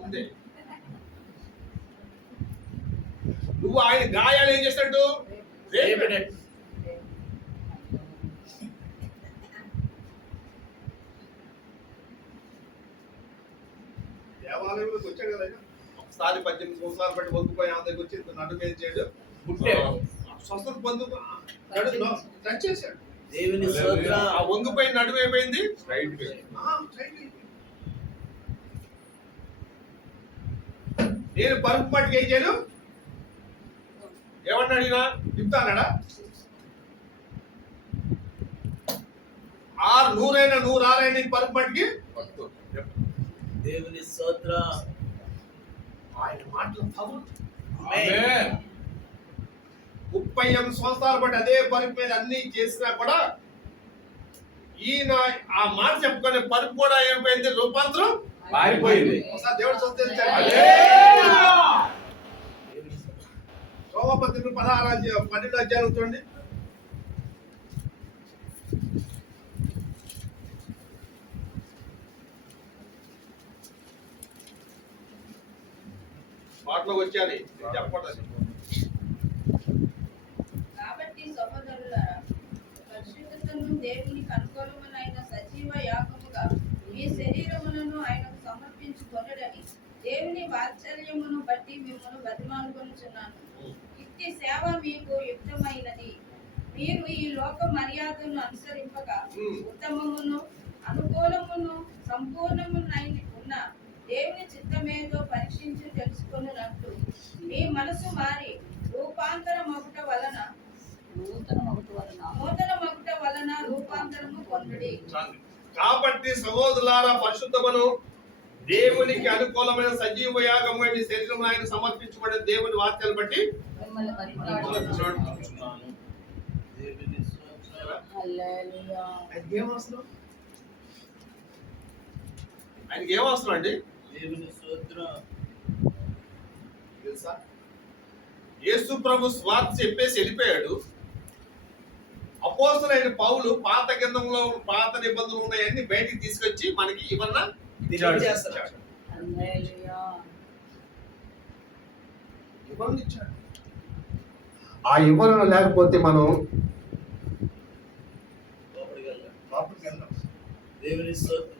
ముందే నువ్వు ఆయన గాయాలు ఏం చేస్తాడు? దేవాలయంలోకి వచ్చాడు కదా, ఒకసారి 18 సంవత్సరాలు బట్టి వంగిపోయి ఆ దగ్గర వచ్చి నడుము ఏం చేయడు, స్వస్థత పొందు టచ్ చేశాడు. ఆ వంగిపోయి నడుము ఏమైంది? నేను పరుపు పట్టుకు ఏం చేయను, ఏమన్నా అడిగినా చెప్తానడా? 100 నీకు పరుపు పట్టుకి దేవుని స్తోత్రం. ఆయన మాటలు 38 సంవత్సరాలు బట్టి అదే పరుపు మీద అన్ని చేసినా కూడా ఈయన ఆ మాట చెప్పుకునే పరుపు కూడా ఏమైపోయింది? రూపాంతరం మారిపోయింది. దేవుడు సంతరించాడు. రోమపత్రిక 12 అధ్యాయం చూడండి. మాటలోకి వచ్చాను చెప్పండి. కాబట్టి సహోదరులారా, పరిశుద్ధతను దేవునికి అనుకూలమైన సజీవ యాగముగా మీ శరీరములను ఆయనకు సమర్పించుకొనుడని దేవుని వాత్సల్యమును బట్టి మిమ్మల్ని బతిమాలుకొనుచున్నాను. ఇట్టి సేవ మీకు యుక్తమైనది. మీరు ఈ లోక మర్యాదను అనుసరింపక ఉత్తమమును అనుకూలమును సంపూర్ణమునై ఉన్న దేవుని చిత్తమేదో పరీక్షించి తెలుసుకొనున్నట్లు మీ మనసు మారి నూతన మగుట వలన రూపాంతరము పొందుడి. కాబట్టి సహోదరులారా, పరిశుద్ధమును దేవునికి అనుకూలమైన సజీవ యాగము మీ శరీరం ఆయన సమర్పించబడే దేవుని వాక్యాలు బట్టి ఆయనకి ఏమవసరం అండి? తెలుసా, యేసు ప్రభు స్వార్థ చెప్పేసి వెళ్ళిపోయాడు. అపోస్తలుడైన పౌలు పాత గ్రంథంలో పాత నిబంధనలు ఉన్నాయన్ని బయటికి తీసుకొచ్చి మనకి ఇవన్నా ఇచ్చాడు. ఆ ఇవ్వను లేకపోతే మనం దేవుని స్తోత్రం.